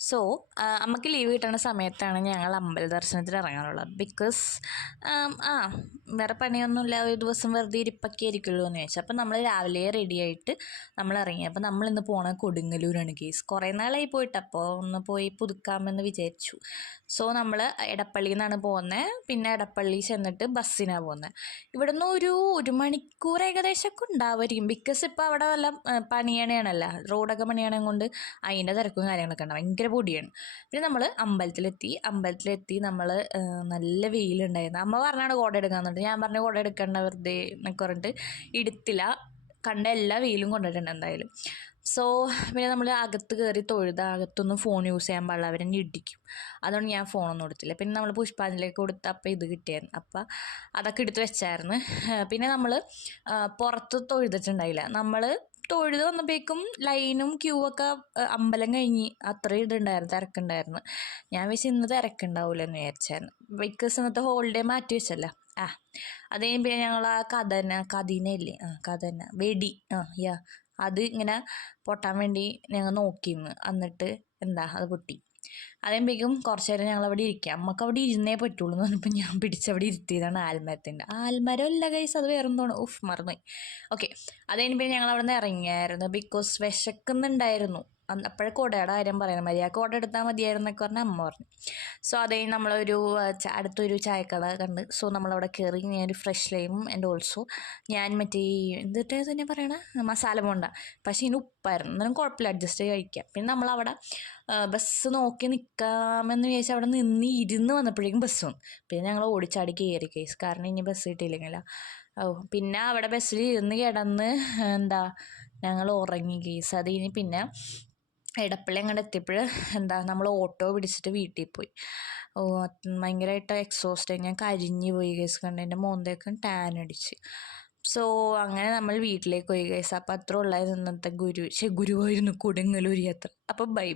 So അമ്മയ്ക്ക് leave കിട്ടുന്ന സമയത്താണ് ഞങ്ങൾ അമ്പല ദർശനത്തിന് ഇറങ്ങാറുള്ളത്. ബിക്കോസ് വേറെ പണിയൊന്നുമില്ല, ഒരു ദിവസം വെറുതെ ഇരിപ്പൊക്കെ ആയിരിക്കുമല്ലോ എന്ന് ചോദിച്ചാൽ. അപ്പം നമ്മൾ രാവിലെ റെഡിയായിട്ട് നമ്മൾ ഇറങ്ങി. അപ്പം നമ്മളിന്ന് പോണ കൊടുങ്ങല്ലൂരാണ് കേസ്. കുറേ നാളായി പോയിട്ട്, അപ്പോൾ ഒന്ന് പോയി പുതുക്കാമെന്ന് വിചാരിച്ചു. സോ നമ്മൾ എടപ്പള്ളിയിൽ നിന്നാണ് പോകുന്നത്. പിന്നെ എടപ്പള്ളി ചെന്നിട്ട് ബസ്സിനാണ് പോകുന്നത്. ഇവിടുന്ന് ഒരു മണിക്കൂർ ഏകദേശമൊക്കെ ഉണ്ടാവുമായിരിക്കും. ബിക്കോസ് ഇപ്പോൾ അവിടെ വല്ല പണിയണയാണല്ലോ, റോഡൊക്കെ പണിയണ കൊണ്ട് അതിൻ്റെ തിരക്കും കാര്യങ്ങളൊക്കെ ഉണ്ട്. ഭയങ്കര പൊടിയാണ്. പിന്നെ നമ്മൾ അമ്പലത്തിലെത്തി നമ്മൾ നല്ല വെയിലുണ്ടായിരുന്നു. അമ്മ പറഞ്ഞാണ് കുട എടുക്കാമെന്നുണ്ട്. ഞാൻ പറഞ്ഞു കുട എടുക്കണ്ട വെറുതെ എന്നൊക്കെ പറഞ്ഞിട്ട് എടുത്തില്ല. കണ്ട എല്ലാ വെയിലും കൊണ്ടിട്ടുണ്ട് എന്തായാലും. സോ പിന്നെ നമ്മൾ അകത്ത് കയറി അകത്തൊന്നും ഫോൺ യൂസ് ചെയ്യാൻ പാടില്ല, അവരെന്നെ ഇടിക്കും. അതുകൊണ്ട് ഞാൻ ഫോണൊന്നും എടുത്തില്ല. പിന്നെ നമ്മൾ പുഷ്പാഞ്ജലിയൊക്കെ കൊടുത്ത് അപ്പം ഇത് കിട്ടിയായിരുന്നു, അപ്പം അതൊക്കെ എടുത്ത് വെച്ചായിരുന്നു. പിന്നെ നമ്മൾ പുറത്ത് തൊഴുതിട്ടുണ്ടായില്ല. നമ്മൾ തൊഴുത് വന്നപ്പോഴേക്കും ലൈനും ക്യൂ ഒക്കെ അമ്പലം കഴിഞ്ഞ് അത്രയും ഇതുണ്ടായിരുന്നു, തിരക്കുണ്ടായിരുന്നു. ഞാൻ വിചാരിച്ചു ഇന്ന് തിരക്കുണ്ടാവില്ലെന്ന് വിചാരിച്ചായിരുന്നു. ബിക്കോസ് ഇന്നത്തെ ഹോളിഡേ മാറ്റി വെച്ചല്ലോ. അത് കഴിഞ്ഞ് പിന്നെ ഞങ്ങൾ ആ വെടി അത് ഇങ്ങനെ പൊട്ടാൻ വേണ്ടി ഞങ്ങൾ നോക്കിയിരുന്നു. എന്നിട്ട് അത് പൊട്ടി. അതുമ്പോഴേക്കും കുറച്ച് നേരം ഞങ്ങളവിടെ ഇരിക്കുക. നമുക്ക് അവിടെ ഇരുന്നേ പറ്റുള്ളൂ എന്ന് പറഞ്ഞപ്പോൾ ഞാൻ പിടിച്ചവിടെ ഇരുത്തിയതാണ് ആൽമരം അല്ല ഗൈസ്, അത് വേറെന്തോണം. മറന്നുപോയി. ഓക്കെ, അത് കഴിഞ്ഞപ്പോൾ ഞങ്ങൾ അവിടെ നിന്ന് ഇറങ്ങിയായിരുന്നു. ബിക്കോസ് വിശക്കുന്നുണ്ടായിരുന്നു. അപ്പോഴേ കുടയുടെ കാര്യം പറയുന്നത്, മര്യാദക്ക് കുട എടുത്താൽ മതിയായിരുന്നൊക്കെ പറഞ്ഞാൽ അമ്മ പറഞ്ഞു. സോ അത് കഴിഞ്ഞ് നമ്മളൊരു അടുത്തൊരു ചായക്കട കണ്ട്. സോ നമ്മളവിടെ കയറി. ഞാനൊരു ഫ്രഷ് ലൈമും ആൻഡ് ഓൾസോ ഞാൻ മറ്റേ എന്തിട്ട് തന്നെ പറയണ മസാല ബോണ്ട, പക്ഷേ ഇതിന് ഉപ്പായിരുന്നു. എന്നാലും കുഴപ്പമില്ല, അഡ്ജസ്റ്റ് ചെയ്ത് കഴിക്കാം. പിന്നെ നമ്മളവിടെ ബസ് നോക്കി നിൽക്കാമെന്ന് വിചാരിച്ചാൽ അവിടെ ഇരുന്ന് വന്നപ്പോഴേക്കും ബസ് വന്നു. പിന്നെ ഞങ്ങൾ ഓടിച്ചാടി കയറി കേസ്, കാരണം ഇനി ബസ് കിട്ടിയില്ലെങ്കില. പിന്നെ അവിടെ ബസ്സിൽ ഇരുന്ന് കിടന്ന് ഞങ്ങൾ ഉറങ്ങി കേസ്. അത് കഴിഞ്ഞ് പിന്നെ എടപ്പള്ളി അങ്ങോട്ട് എത്തിയപ്പോൾ നമ്മൾ ഓട്ടോ പിടിച്ചിട്ട് വീട്ടിൽ പോയി. ഭയങ്കരമായിട്ട് എക്സോസ്റ്റ്, ഞാൻ കരിഞ്ഞു പോയി കേസ്. കണ്ട് എൻ്റെ മോന്തയൊക്കെ ടാൻ അടിച്ച്. സോ അങ്ങനെ നമ്മൾ വീട്ടിലേക്ക് പോയി കേസ്. അപ്പം അത്ര ഉള്ളായിരുന്നു ഇന്നത്തെ ഗുരുവായിരുന്നു കൊടുങ്ങല്ലൂർ യാത്ര. അപ്പം ബൈ.